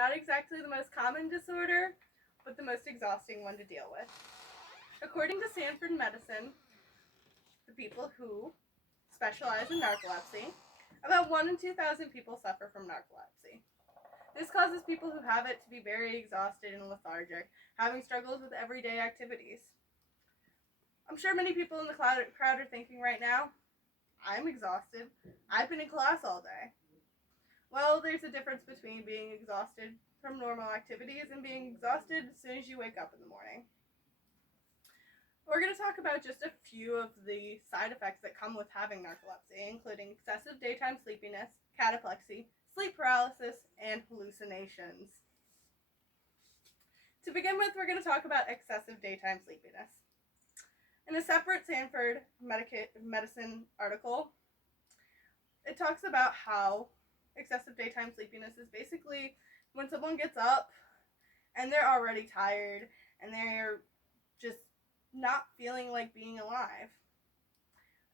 Not exactly the most common disorder, but the most exhausting one to deal with. According to Stanford Medicine, the people who specialize in narcolepsy, about 1 in 2,000 people suffer from narcolepsy. This causes people who have it to be very exhausted and lethargic, having struggles with everyday activities. I'm sure many people in the crowd are thinking right now, I'm exhausted. I've been in class all day. Well, there's a difference between being exhausted from normal activities and being exhausted as soon as you wake up in the morning. We're going to talk about just a few of the side effects that come with having narcolepsy, including excessive daytime sleepiness, cataplexy, sleep paralysis, and hallucinations. To begin with, we're going to talk about excessive daytime sleepiness. In a separate Stanford Medicine article, it talks about how excessive daytime sleepiness is basically when someone gets up and they're already tired and they're just not feeling like being alive.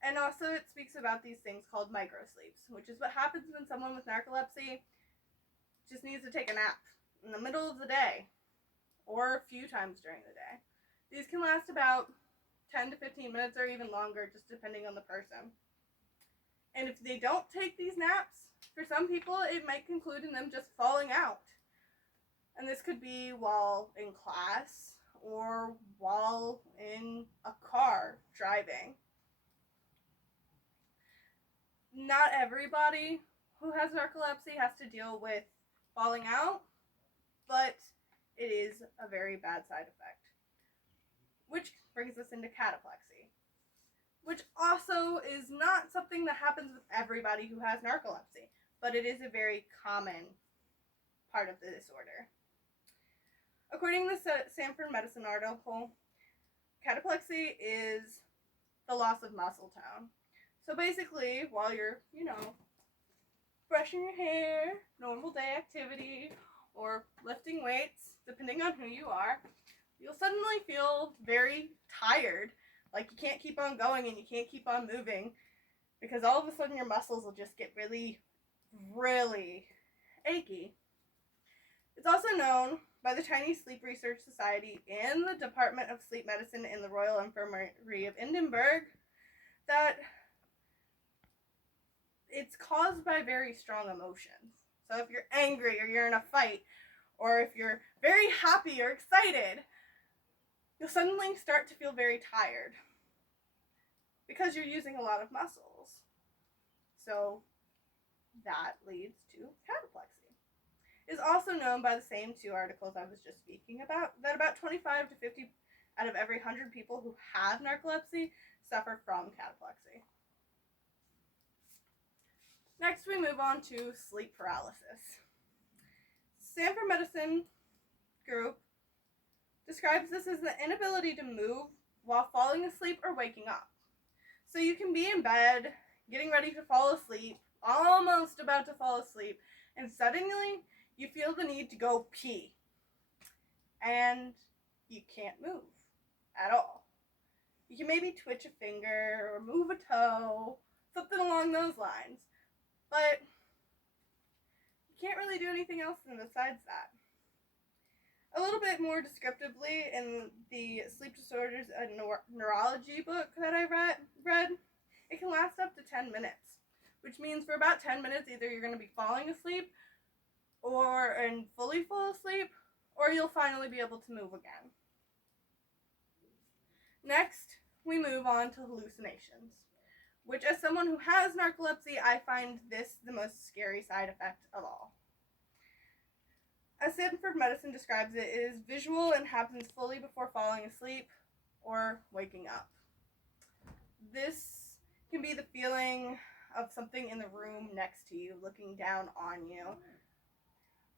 And also it speaks about these things called microsleeps, which is what happens when someone with narcolepsy just needs to take a nap in the middle of the day or a few times during the day. These can last about 10 to 15 minutes or even longer, just depending on the person. And if they don't take these naps, for some people it might conclude in them just falling out. And this could be while in class or while in a car driving. Not everybody who has narcolepsy has to deal with falling out, but it is a very bad side effect. Which brings us into cataplexy, which also is not something that happens with everybody who has narcolepsy, but it is a very common part of the disorder. According to the Stanford Medicine article, cataplexy is the loss of muscle tone. So basically, while you're, brushing your hair, normal day activity, or lifting weights, depending on who you are, you'll suddenly feel very tired, like you can't keep on going and you can't keep on moving, because all of a sudden your muscles will just get really, really achy. It's also known by the Chinese Sleep Research Society and the Department of Sleep Medicine in the Royal Infirmary of Edinburgh that it's caused by very strong emotions. So if you're angry or you're in a fight, or if you're very happy or excited, you'll suddenly start to feel very tired because you're using a lot of muscles. So that leads to cataplexy. It's also known by the same two articles I was just speaking about that about 25 to 50 out of every 100 people who have narcolepsy suffer from cataplexy. Next, we move on to sleep paralysis. Stanford Medicine group describes this as the inability to move while falling asleep or waking up. So you can be in bed, getting ready to fall asleep, almost about to fall asleep, and suddenly you feel the need to go pee. And you can't move at all. You can maybe twitch a finger or move a toe, something along those lines. But you can't really do anything else besides that. A little bit more descriptively, in the Sleep Disorders and Neurology book that I read, it can last up to 10 minutes, which means for about 10 minutes, either you're going to be falling asleep and fully fall asleep, or you'll finally be able to move again. Next, we move on to hallucinations, which as someone who has narcolepsy, I find this the most scary side effect of all. As Stanford Medicine describes it, it is visual and happens fully before falling asleep or waking up. This can be the feeling of something in the room next to you, looking down on you.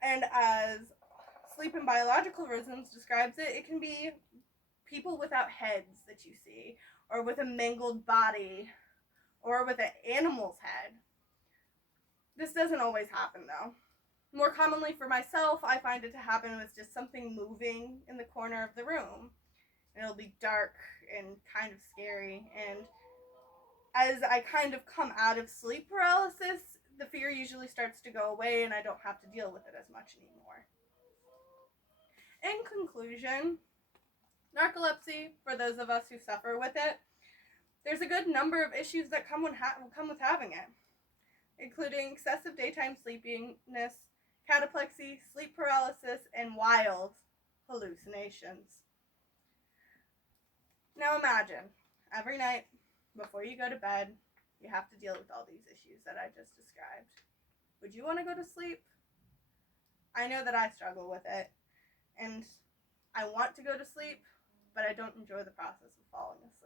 And as Sleep and Biological Rhythms describes it, it can be people without heads that you see, or with a mangled body, or with an animal's head. This doesn't always happen though. More commonly for myself, I find it to happen with just something moving in the corner of the room. And it'll be dark and kind of scary. And as I kind of come out of sleep paralysis, the fear usually starts to go away and I don't have to deal with it as much anymore. In conclusion, narcolepsy, for those of us who suffer with it, there's a good number of issues that come with having it, including excessive daytime sleepiness, cataplexy, sleep paralysis, and wild hallucinations. Now imagine, every night before you go to bed, you have to deal with all these issues that I just described. Would you want to go to sleep? I know that I struggle with it, and I want to go to sleep, but I don't enjoy the process of falling asleep.